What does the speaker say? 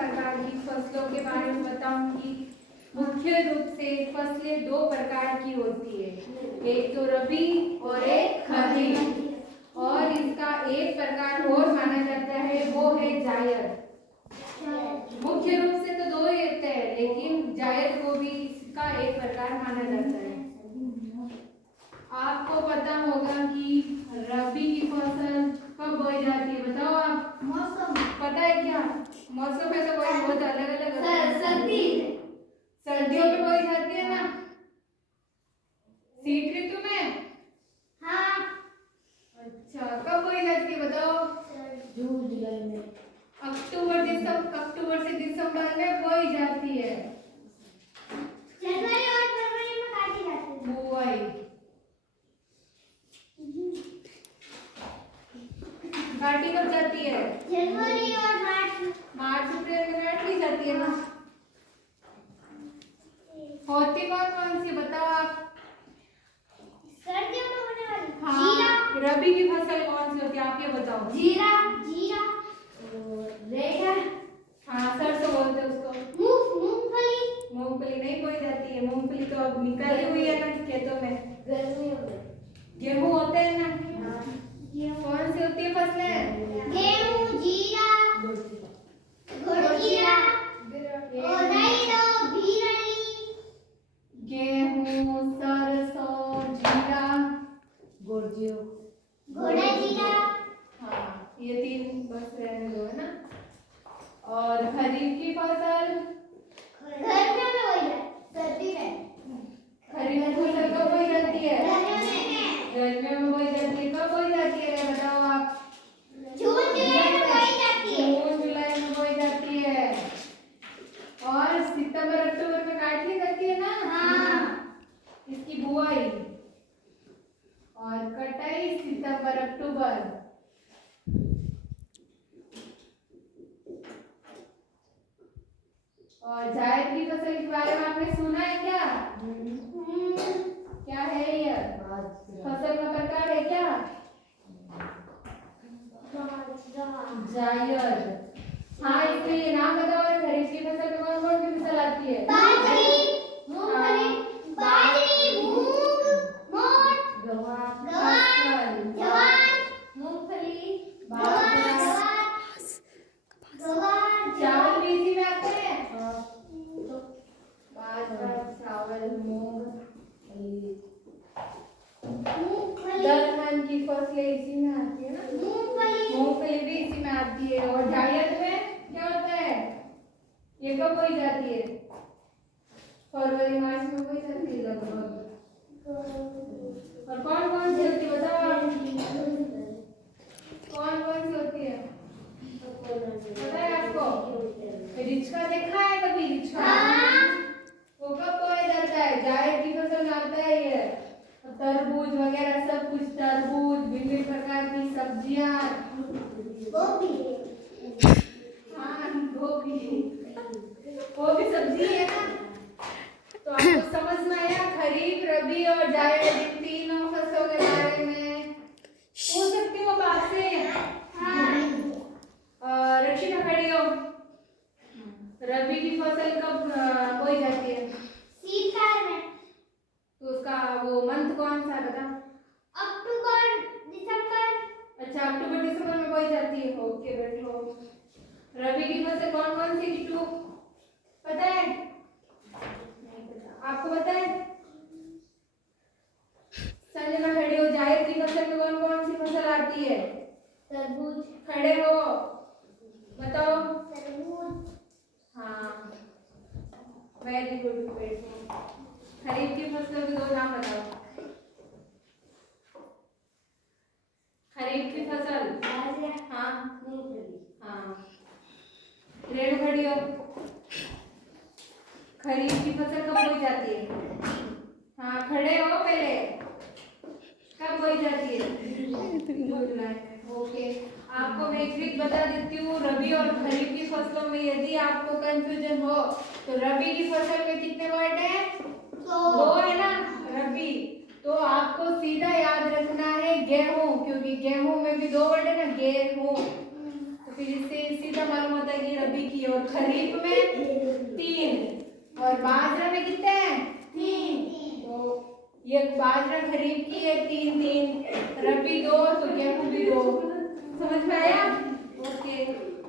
प्रकार की फसलों के बारे में बताऊंगी। मुख्य रूप से फसलें दो प्रकार की होती है, एक तो रबी और एक खरीफ। और इसका एक प्रकार और माना जाता है, वो है जायद। मुख्य रूप से तो दो ही होते हैं, लेकिन जायद को भी इसका एक प्रकार माना जाता है। आपको पता होगा कि रबी की फसल कब बोई जाती है, बताओ आप। मौसम पता है क्या? मौसम है तो वही बहुत अलग अलग होता है। सर्दी सर्दियों में बोई जाती है ना, शीत ऋतु में। हाँ। अच्छा, कब बोई जाती है बताओ? जून जुलाई में। अक्टूबर से दिसंबर में बोई जाती है। जनवरी और फरवरी में काटी जाती है बुआई। काटी कब जाती है? जनवरी और मार्च अप्रैल में काट ली जाती है ना। होती कौन सी बताओ आप? सर्दियों में होने वाली। हाँ, रबी की फसल कौन सी होती है आप ये बताओ। जीरा जीरा रेगन। हाँ, सरसों बोलते हैं उसको। मूंगफली। मूंगफली नहीं बोई जाती है, मूंगफली तो अब निकली हुई है ना खेतों में। गर्मियों में गेहूं होते हैं ना। कौन सी होती है फसलें? गेहूं जीरा गुड़जीरा और गेहूं, सरसों, जीरा, घोड़ा जीरा। हाँ, ये तीन बस रहने दो है ना। और खरीफ की फसल? गर्मियों में होई है, सर्दी में। खरीफ की फसल कब बोई जाती है? गर्मियों में बोई जाती है। कब बोई जाती है बताओ आप? जून जुलाई में बोई जाती है। जून जुलाई में बोई जाती है। और सितंबर अक्टूबर में काट ली जाती है ना। हाँ। इसकी बुआई और कटाई सितंबर अक्टूबर। और जायद की फसल के बारे में आपने सुना है क्या? क्या है ये फसल का प्रकार है क्या? जायद। हाँ, इसमें ये नाम बताओ। और खरीफ की फसल में कौन कौन सी फसल आती है? बाजरी मूंग मोठ गवार जवार मूंगफली गवार चावल भी इसी में आते हैं। बाजरा, चावल, मूंग, दलहन की फसलें इसी में आती है ना। मूंगफली भी इसी में आती है। और जायद में क्या होता है? ये कब बोई जाती है? फरवरी मार्च में बोई जाती है लगभग। और कौन कौन सी होती है बताओ आप? कौन कौन सी होती है पता है आपको? रिचका देखा है कभी? रिचका वो कब बोया जाता है? जायद की फसल में आता है ये। तरबूज वगैरह सब कुछ, तरबूज, विभिन्न प्रकार की सब्जियां, हाँ गोभी, वो भी सब्जी है ना। तो आपको समझ में आया खरीफ, रबी और जायद इन तीनों फसलों के बारे में? पूछ सकती हो बात से। रक्षिता खड़ी हो। रबी की फसल कब बोई जाती है? शीतकाल में। तो उसका वो मंथ कौन सा है बता? अक्टूबर दिसंबर। अच्छा, अक्टूबर दिसंबर में बोई जाती है। ओके बैठो। रबी की फसल कौन कौन सी ऋतु पता है? नहीं पता। आपको पता है? संजना खड़ी हो। जायद की फसल में कौन कौन सी फसल आती है? तरबूज। खड़े हो, बताओ। तरबूज। हाँ, वेरी गुड बैठो। खरीफ की फसलों के दो नाम बताओ। खरीफ की फसल? हाँ हाँ, रेणु खड़ी हो। खरीफ की फसल कब बोई जाती है? हाँ, खड़े हो पहले। कब बोई जाती है? जून जुलाई में। ओके, आपको मैं एक ट्रिक बता देती हूँ। रबी और खरीफ की फसलों में यदि आपको कंफ्यूजन हो तो रबी की फसल में कितने वर्ड है? दो है ना। रबी तो आपको सीधा याद रखना है गेहूं, क्योंकि गेहूं में भी दो वर्ड है ना, गेहूं। तो फिर इससे सीधा मालूम होता है कि रबी की और खरीफ में 3 और बाजरा में कितने हैं? 3 तो ये बाजरा खरीफ की है 3 3, रबी 2 तो गेहूं भी 2। समझ में आया? ओके।